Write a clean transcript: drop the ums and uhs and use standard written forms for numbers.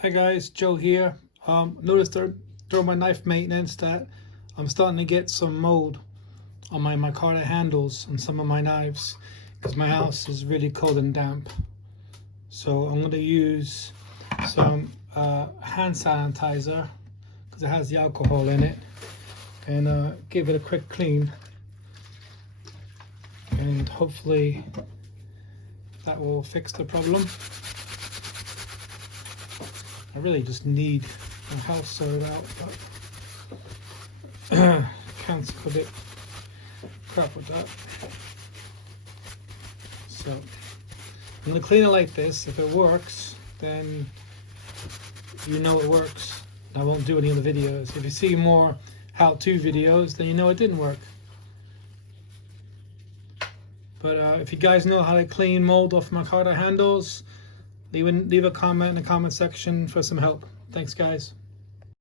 Hi guys, Joe here. Noticed during my knife maintenance that I'm starting to get some mold on my Micarta handles on some of my knives because my house is really cold and damp. So I'm going to use some hand sanitizer because it has the alcohol in it, and give it a quick clean, and hopefully that will fix the problem. I really just need my house sorted out, but can't put it crap with that. So I'm gonna clean it like this. If it works, then you know it works. I won't do any of the videos. If you see more how-to videos, then you know it didn't work. But if you guys know how to clean mold off Micarta handles, leave a comment in the comment section for some help. Thanks, guys.